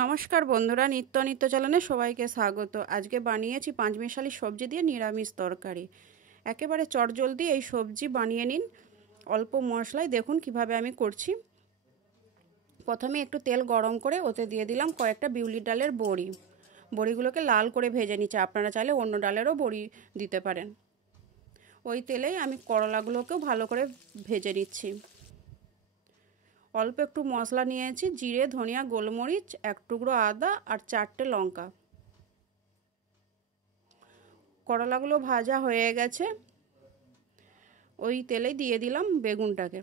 নমস্কার বন্ধুরা, নিত্য নিত্য চ্যানেলে সবাইকে স্বাগত। আজকে বানিয়েছি পাঁচমিশালি সবজি দিয়ে নিরামিষ তরকারি। একেবারে চটজলদি এই সবজি বানিয়ে নিন অল্প মশলায়। দেখুন কিভাবে আমি করছি। প্রথমে একটু তেল গরম করে ওতে দিয়ে দিলাম কয়েকটা বিউলি ডালের বড়ি। বড়িগুলোকে লাল করে ভেজে নিচ্ছি, আপনারা চাইলে অন্য ডালেরও বড়ি দিতে পারেন। ওই তেলেই আমি করলাগুলোকেও ভালো করে ভেজে নিচ্ছি। অল্প একটু মশলা নিয়েছি, জিরে, ধনিয়া, গোলমরিচ, এক টুকরো আদা আর 4টে লঙ্কা। করলাগুলো ভাজা হয়ে গেছে, ওই তেলে দিয়ে দিলাম বেগুনটাকে।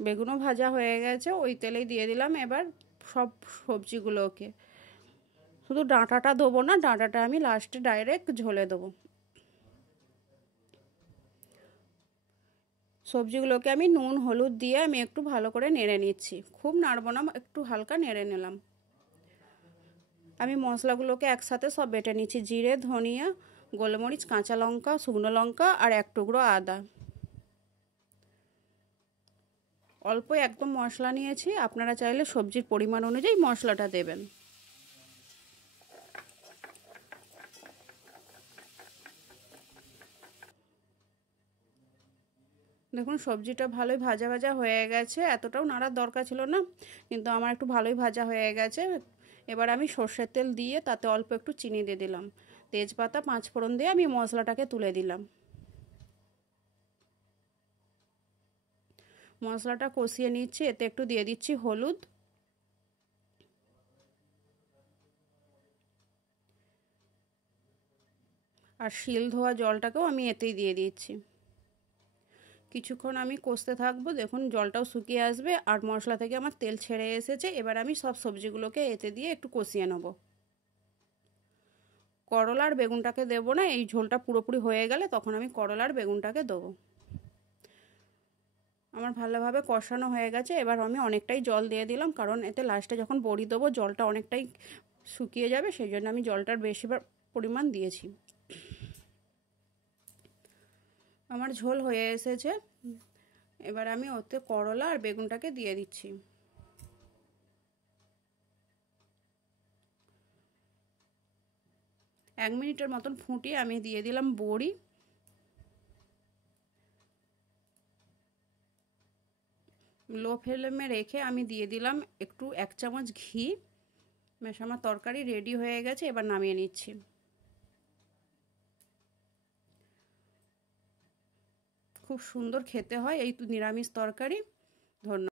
বেগুনও ভাজা হয়ে গেছে, ওই তেলেই দিয়ে দিলাম এবার সব সবজিগুলোকে। শুধু ডাঁটাটা দেবো না, ডাঁটাটা আমি লাস্টে ডাইরেক্ট ঝোলে দেবো। সবজিগুলোকে আমি নুন হলুদ দিয়ে আমি একটু ভালো করে নেড়ে নিচ্ছি। খুব নাড়বো না, একটু হালকা নেড়ে নিলাম। আমি মশলাগুলোকে একসাথে সব বেটে নিচ্ছি। জিরে, ধনিয়া, গোলমরিচ, কাঁচা লঙ্কা, শুকনো লঙ্কা আর এক টুকরো আদা। অল্প একদম মশলা নিয়েছি, আপনারা চাইলে সবজির পরিমাণ অনুযায়ী মশলাটা দেবেন। দেখুন সবজিটা ভালোই ভাজা ভাজা হয়ে গেছে, এতটাও নাড়ার দরকার ছিল না, কিন্তু আমার একটু ভালোই ভাজা হয়ে গেছে। এবার আমি সর্ষের তেল দিয়ে তাতে অল্প একটু চিনি দিয়ে দিলাম, তেজপাতা, 5 ফোড়ন দিয়ে আমি মশলাটাকে তুলে দিলাম। মশলাটা কষিয়ে নিচ্ছি, এতে একটু দিয়ে দিচ্ছি হলুদ, আর শিল ধোয়া জলটাকেও আমি এতেই দিয়ে দিচ্ছি। কিছুক্ষণ আমি কষতে থাকবো। দেখুন জলটাও শুকিয়ে আসবে আর মশলা থেকে আমার তেল ছেড়ে এসেছে। এবার আমি সব সবজিগুলোকে এতে দিয়ে একটু কষিয়ে নেব। করলা আর বেগুনটাকে দেবো না, এই ঝোলটা পুরোপুরি হয়ে গেলে তখন আমি করলা আর বেগুনটাকে দেবো। আমার ভালোভাবে কষানো হয়ে গেছে, এবার আমি অনেকটাই জল দিয়ে দিলাম, কারণ এতে লাস্টে যখন বড়ি দেবো জলটা অনেকটাই শুকিয়ে যাবে, সেই জন্য আমি জলটার বেশি পরিমাণ দিয়েছি। আমার ঝোল হয়ে এসেছে, এবার আমি ওতে করলা আর বেগুনটাকে দিয়ে দিচ্ছি। এক মিনিটের মতন ফুটিয়ে আমি দিয়ে দিলাম বড়ি। লো ফ্লেমে রেখে আমি দিয়ে দিলাম একটু 1 চামচ ঘি। বেশ আমার তরকারি রেডি হয়ে গেছে, এবার নামিয়ে নিচ্ছি। খুব সুন্দর খেতে হয় এই নিরামিষ তরকারি। ধন্যবাদ।